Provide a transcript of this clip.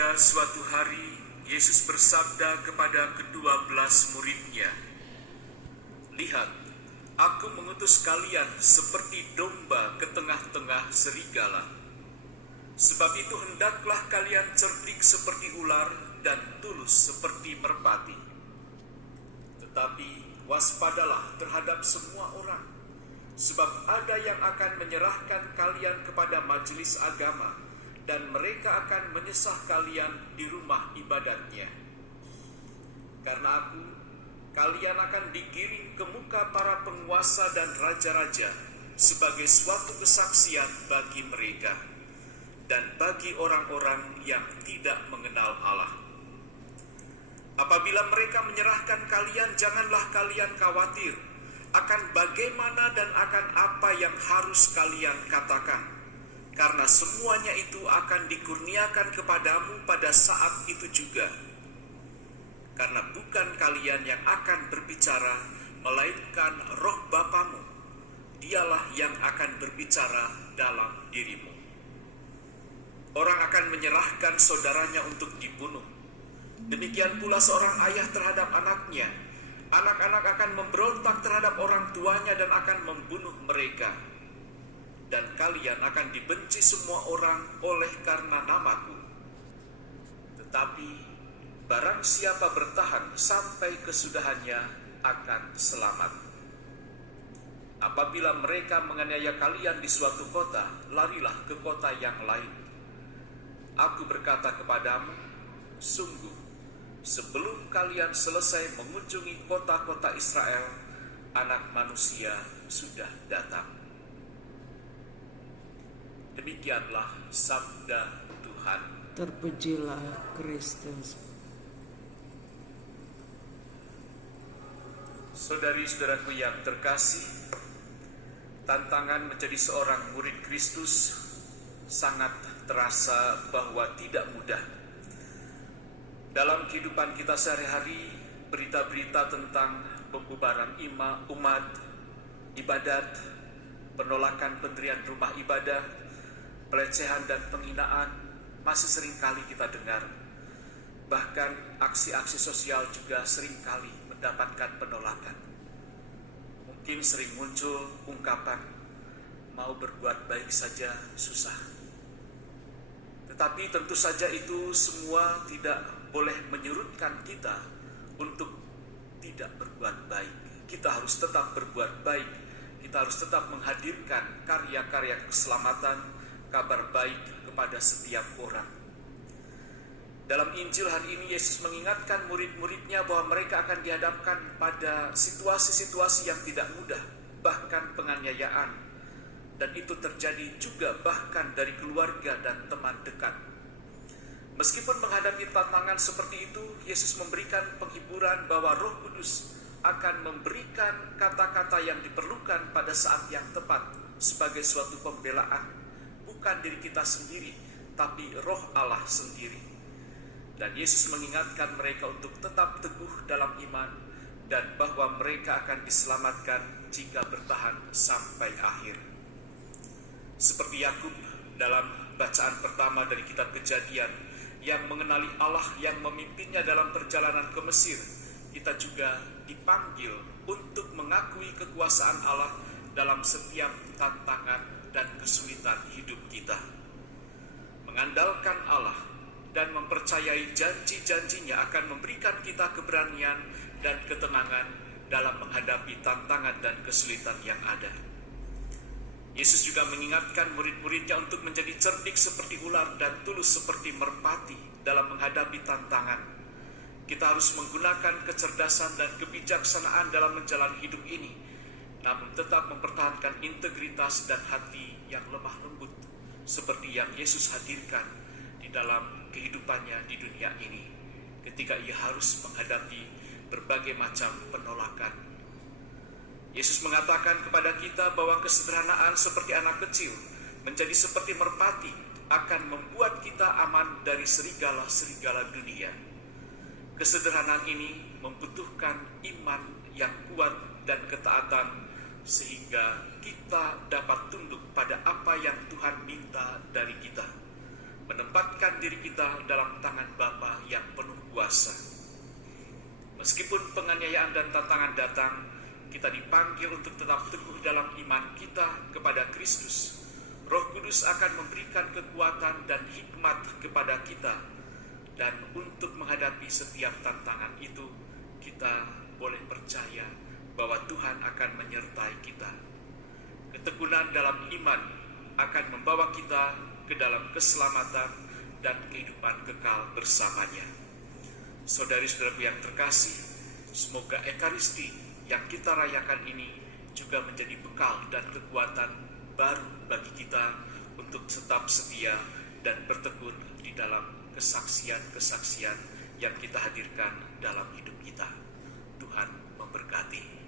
Pada suatu hari, Yesus bersabda kepada ke-12 murid-Nya, "Lihat, Aku mengutus kalian seperti domba ke tengah-tengah serigala. Sebab itu hendaklah kalian cerdik seperti ular dan tulus seperti merpati. Tetapi waspadalah terhadap semua orang, sebab ada yang akan menyerahkan kalian kepada majelis agama, dan mereka akan menyesah kalian di rumah ibadatnya. Karena kalian akan digiring ke muka para penguasa dan raja-raja sebagai suatu kesaksian bagi mereka dan bagi orang-orang yang tidak mengenal Allah. Apabila mereka menyerahkan kalian, janganlah kalian khawatir akan bagaimana dan akan apa yang harus kalian katakan, karena semuanya itu akan dikurniakan kepadamu pada saat itu juga. Karena bukan kalian yang akan berbicara, melainkan Roh Bapamu. Dialah yang akan berbicara dalam dirimu. Orang akan menyerahkan saudaranya untuk dibunuh. Demikian pula seorang ayah terhadap anaknya. Anak-anak akan memberontak terhadap orang tuanya dan akan membunuh mereka. Dan kalian akan dibenci semua orang oleh karena namaku. Tetapi barang siapa bertahan sampai kesudahannya akan selamat. Apabila mereka menganiaya kalian di suatu kota, larilah ke kota yang lain. Aku berkata kepadamu, sungguh, sebelum kalian selesai mengunjungi kota-kota Israel, Anak Manusia sudah datang." Demikianlah sabda Tuhan. Terpujilah Kristus. Saudari-saudaraku yang terkasih, tantangan menjadi seorang murid Kristus sangat terasa bahwa tidak mudah. Dalam kehidupan kita sehari-hari, berita-berita tentang pembubaran umat, ibadat, penolakan pendirian rumah ibadah, pelecehan dan penghinaan masih seringkali kita dengar. Bahkan aksi-aksi sosial juga seringkali mendapatkan penolakan. Mungkin sering muncul ungkapan, mau berbuat baik saja susah. Tetapi tentu saja itu semua tidak boleh menyurutkan kita untuk tidak berbuat baik. Kita harus tetap berbuat baik. Kita harus tetap menghadirkan karya-karya keselamatan, kabar baik kepada setiap orang. Dalam Injil hari ini Yesus mengingatkan murid-muridnya bahwa mereka akan dihadapkan pada situasi-situasi yang tidak mudah, bahkan penganiayaan. Dan itu terjadi juga bahkan dari keluarga dan teman dekat. Meskipun menghadapi tantangan seperti itu, Yesus memberikan penghiburan bahwa Roh Kudus akan memberikan kata-kata yang diperlukan pada saat yang tepat sebagai suatu pembelaan. Bukan diri kita sendiri, tapi Roh Allah sendiri. Dan Yesus mengingatkan mereka untuk tetap teguh dalam iman dan bahwa mereka akan diselamatkan jika bertahan sampai akhir. Seperti Yakub dalam bacaan pertama dari kitab Kejadian yang mengenali Allah yang memimpinnya dalam perjalanan ke Mesir, kita juga dipanggil untuk mengakui kekuasaan Allah dalam setiap tantangan dan kesulitan hidup kita. Mengandalkan Allah dan mempercayai janji-janjinya akan memberikan kita keberanian dan ketenangan dalam menghadapi tantangan dan kesulitan yang ada. Yesus juga mengingatkan murid-muridnya untuk menjadi cerdik seperti ular dan tulus seperti merpati dalam menghadapi tantangan. Kita harus menggunakan kecerdasan dan kebijaksanaan dalam menjalani hidup ini, namun tetap mempertahankan integritas dan hati yang lemah lembut, seperti yang Yesus hadirkan di dalam kehidupannya di dunia ini ketika ia harus menghadapi berbagai macam penolakan. Yesus mengatakan kepada kita bahwa kesederhanaan seperti anak kecil menjadi seperti merpati akan membuat kita aman dari serigala-serigala dunia. Kesederhanaan ini membutuhkan iman yang kuat dan ketaatan sehingga kita dapat tunduk pada apa yang Tuhan minta dari kita. menempatkan diri kita dalam tangan Bapa yang penuh kuasa. Meskipun penganiayaan dan tantangan datang, kita dipanggil untuk tetap teguh dalam iman kita kepada Kristus. Roh Kudus akan memberikan kekuatan dan hikmat kepada kita, dan untuk menghadapi setiap tantangan itu, kita boleh percaya bahwa Tuhan akan menyertai kita. Ketekunan dalam iman akan membawa kita ke dalam keselamatan dan kehidupan kekal bersamanya. Saudari-saudaraku yang terkasih, semoga Ekaristi yang kita rayakan ini juga menjadi bekal dan kekuatan baru bagi kita untuk tetap setia dan bertekun di dalam kesaksian-kesaksian yang kita hadirkan dalam hidup kita. Tuhan memberkati.